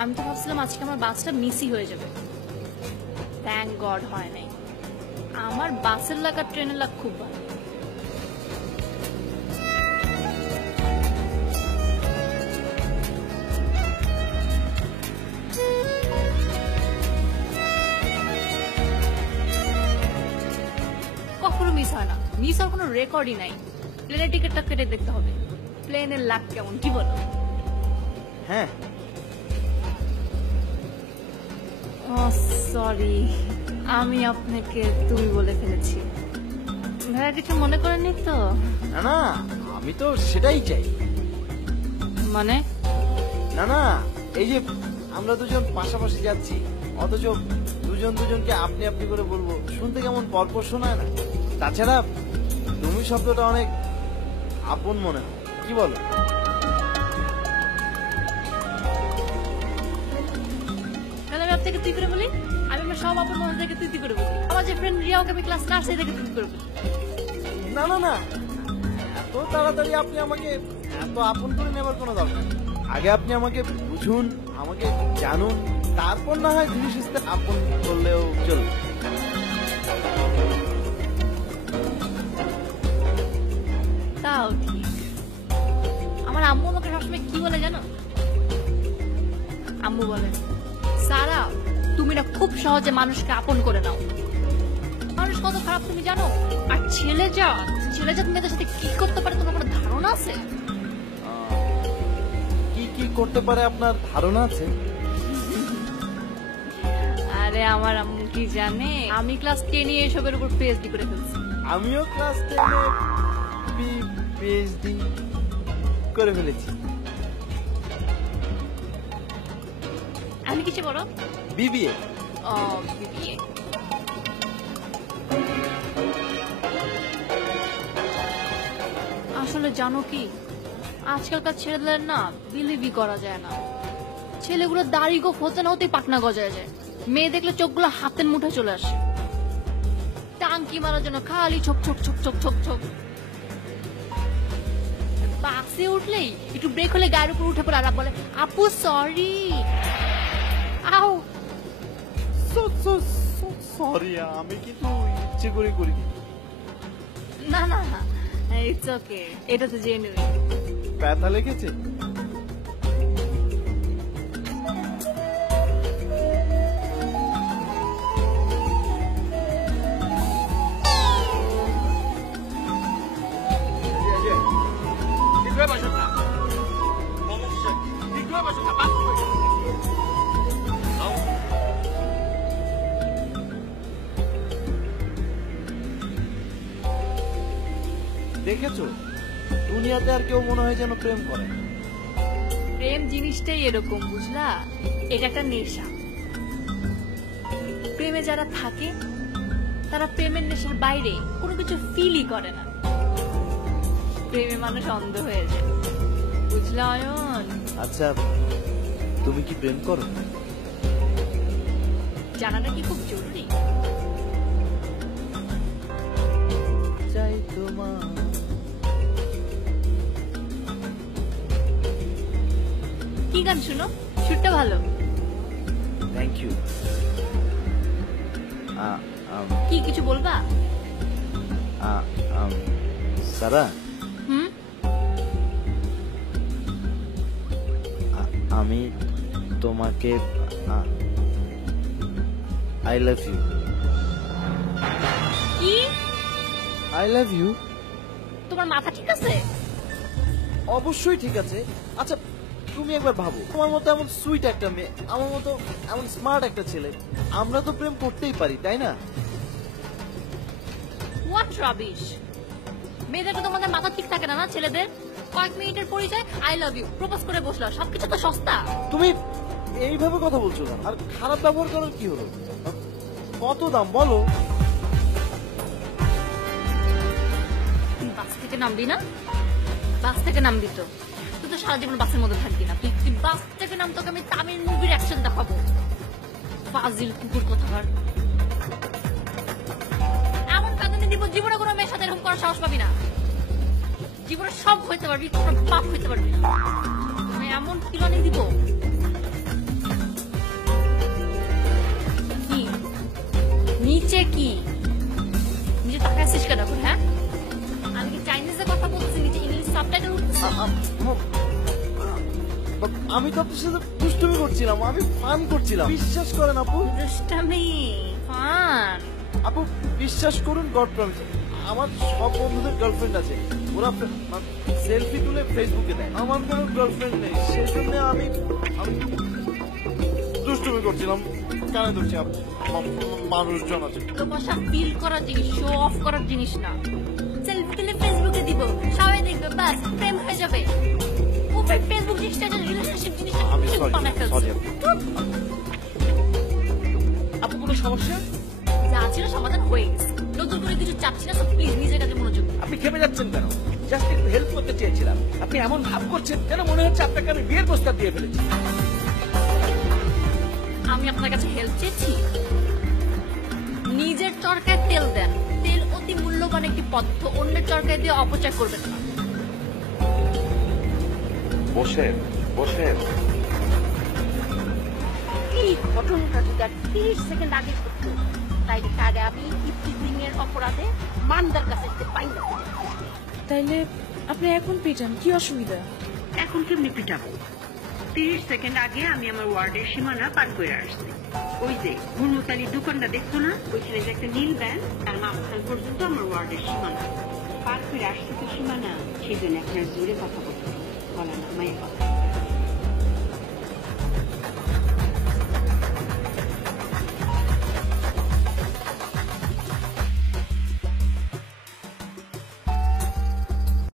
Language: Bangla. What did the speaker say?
আমি তো ভাবছিলাম আজকে আমার বাসটা মিসই হয়ে যাবে। থ্যাংক গড হয় নাই। আমার বাসের লাগ আর ট্রেনের লাগ খুব ভালো। কখনো মিস হয় না, মিস হওয়ার কোনো রেকর্ডই নাই। প্লেনের টিকিটটা কেটে দেখতে হবে প্লেনের লাগ কেমন, কি বলো? হ্যাঁ সরি, আমি আপনাকে তুমি বলে ফেলেছি। ভাইয়া কিছু মনে করেননি তো? না না, আমি তো সেটাই চাই। মানে না না, এই যে আমরা দুজন পাশাপাশি যাচ্ছি অথচ দুজন দুজনকে আপনি আপনি করে বলবো, শুনতে কেমন পরপর শোনায় না? তাছাড়া তুমি শব্দটা অনেক আপন মনে হয়, কি বলো? তাহলে আমি আপনাকে তুই করে বলি? আমি আমার সব আপন মানুষদেরকে তুই তুই করে বলি। আমার যে ফ্রেন্ড রিয়াকে আমি ক্লাস নার্সারি থেকে তুই করে বলি। না না না, এত তাড়াতাড়ি আপনি আমাকে এত আপন করে নেবার কোনো দরকার নেই। আগে আপনি আমাকে বুঝুন, আমাকে জানুন, তারপর না হয় ধীরে সুস্থে আপন করলেও চলবে। তাও ঠিক। আমার আম্মু আমাকে সবসময় কি বলে জানো? আম্মু বলে, সারা তুমি না খুব সহজে মানুষকে আপন করে নাও। মানুষ কত খারাপ তুমি জানো? আর ছেলেজাত মেয়েদের সাথে কি করতে পারে তোমার কোনো ধারণা আছে? কি কি করতে পারে আপনার ধারণা আছে? আরে আমার আম্মু কি জানে, আমি ক্লাস 10 এ এসবের উপর পিএইচডি করে ফেলছি। আমিও ক্লাস 10 এ পিএইচডি করে ফেলেছি। আমি কিসে বড়? বিবিএ। ও বিবিএ। আসলে জানো কি, আজকালকার ছেলেদের না বিলিভই করা যায় না। ছেলেগুলো দাড়ি গোফ হতে না হতেই পাকনা গজায় যায়। মেয়ে দেখলে চোখগুলো হাতের মুঠে চলে আসে। টাঙ্কি মারার জন্য খালি ছোক ছোক ছোক ছোক ছোক ছোক। বাসে উঠলেই একটু ব্রেক হলে গায়ের উপর উঠে পড়ে আর বলে, আপু সরি। আও সরি, আমি কিন্তু ইচ্ছে করে করিনি। না না, ইটস ওকে, এটা তো জেনুইন। ব্যথা লেগেছে? দেখেছো, দুনিয়াতে আর কেউ মনে হয় যেন প্রেম করে। প্রেম জিনিসটাই এরকম, বুঝলা? এটা একটা নেশা। প্রেমে যারা থাকে তারা প্রেমের নেশার বাইরে কোনো কিছু ফিলই করে না। প্রেমে মানুষ অন্ধ হয়ে যায়, বুঝলা অয়ন? আচ্ছা, তুমি কি প্রেম করো? জানাটা কি খুব জরুরি? চাই তোমার। কি গান শুনো? সুরটা ভালো। Thank you. কি কিছু বলবা? সারা, আমি তোমাকে আই লাভ ইউ। কি? I love you. তোমার মাথা ঠিক আছে? অবশ্যই ঠিক আছে। আচ্ছা, তুমি একবার ভাবো, তোমার মতো এমন সুইট একটা মেয়ে, আমার মতো এমন স্মার্ট একটা ছেলে, আমরা তো প্রেম করতেই পারি, তাই না? What rubbish! মেয়েদের তো তোমাদের মাথা ঠিক থাকে না, না ছেলেদের? কয়েক মিনিটের পরিচয়, আই লাভ ইউ, প্রপোজ করে বসলো, সবকিছু তো সস্তা। তুমি এইভাবে কথা বলছো না, আর খারাপ ব্যবহার করার কি হলো? কত দাম বলো? তুই বাস থেকে নামবি না? বাস থেকে নামবি তো তুই তো সারা জীবন বাসের মধ্যে থাকবি না। তুই বাস থেকে নাম, তোকে আমি তামিল মুভির অ্যাকশন দেখাবো। ফাজিল কুকুর কোথাকার। এমন কাঁদানি দিব, জীবনে কোনো মেয়ের সাথে এরকম করার সাহস পাবি না। জীবনে সব হইতে পারবি, তোমার বাপ হইতে পারবি না। আমি এমন কিলানি দিব নিচে কি নিচে টাকা আসিস কেন এখন? হ্যাঁ, আমি কি চাইনিজে কথা বলতেছি, নিচে ইংলিশ সাবটাইটেল উঠতেছে। আমি তো আপনার সাথে দুষ্টুমি করছিলাম, আমি ফান করছিলাম, বিশ্বাস করেন আপু। দুষ্টামি ফান। আপু বিশ্বাস করুন, গড প্রমিস, আমার সব বন্ধুদের গার্লফ্রেন্ড আছে, ওরা সেলফি তুলে ফেসবুকে দেয়। আমার কোনো গার্লফ্রেন্ড নেই, সেই জন্য আমি দুষ্টুমি করছিলাম। কানে ধরছি, মানুষজন আছে। ভালোবাসা ফিল করার জিনিস, শো অফ করার জিনিস না। সেলফি তুলে ফেসবুকে দিব, সবাই দেখবে, বাস প্রেম হয়ে যাবে। ও ফেসবুক জিনিসটা, রিলেশনশিপ জিনিসটা আমি সরি, বানায় ফেলছে। সরি আপু কোনো সমস্যা? যা ছিল সমাধান হয়ে গেছে, নতুন করে কিছু চাচ্ছি না। সব প্লিজ নিজের কাছে মনোযোগ দিন। আপনি খেপে যাচ্ছেন কেন? জাস্ট একটু হেল্প করতে চেয়েছিলাম। আপনি এমন ভাব করছেন যেন মনে হচ্ছে আপনাকে আমি বিয়ের প্রস্তাব দিয়ে ফেলেছি। আমি আপনার কাছে হেল্প চেয়েছি? নিজের চরকায় তেল দেন। তেল অতি মূল্যবান একটি পদার্থ, অন্যের চরকায় দিয়ে অপচয় করবেন না। বসেন বসেন। এই ঘটনাটা যদি আর 30 সেকেন্ড আগে ঘটতো, তাইলে আগে আমি ইফটিজিং এর অপরাধে মান্দার কাছে যেতে পাই না। তাইলে আপনি এখন পিটান, কি অসুবিধা? এখন কেমনি পিটাবো? 30 সেকেন্ড আগে আমি আমার ওয়ার্ডের সীমানা পার করে আসছি। ওই যে মুরমুতালির দোকানটা দেখছো না, ওইখানে যে একটা নীল ব্যান, তার মাঝখান পর্যন্ত আমার ওয়ার্ডের সীমানা পার করে আসছি। তো সীমানা, সেই জন্য এখন আর জোরে কথা বলতে বলা না, মায়ের কথা।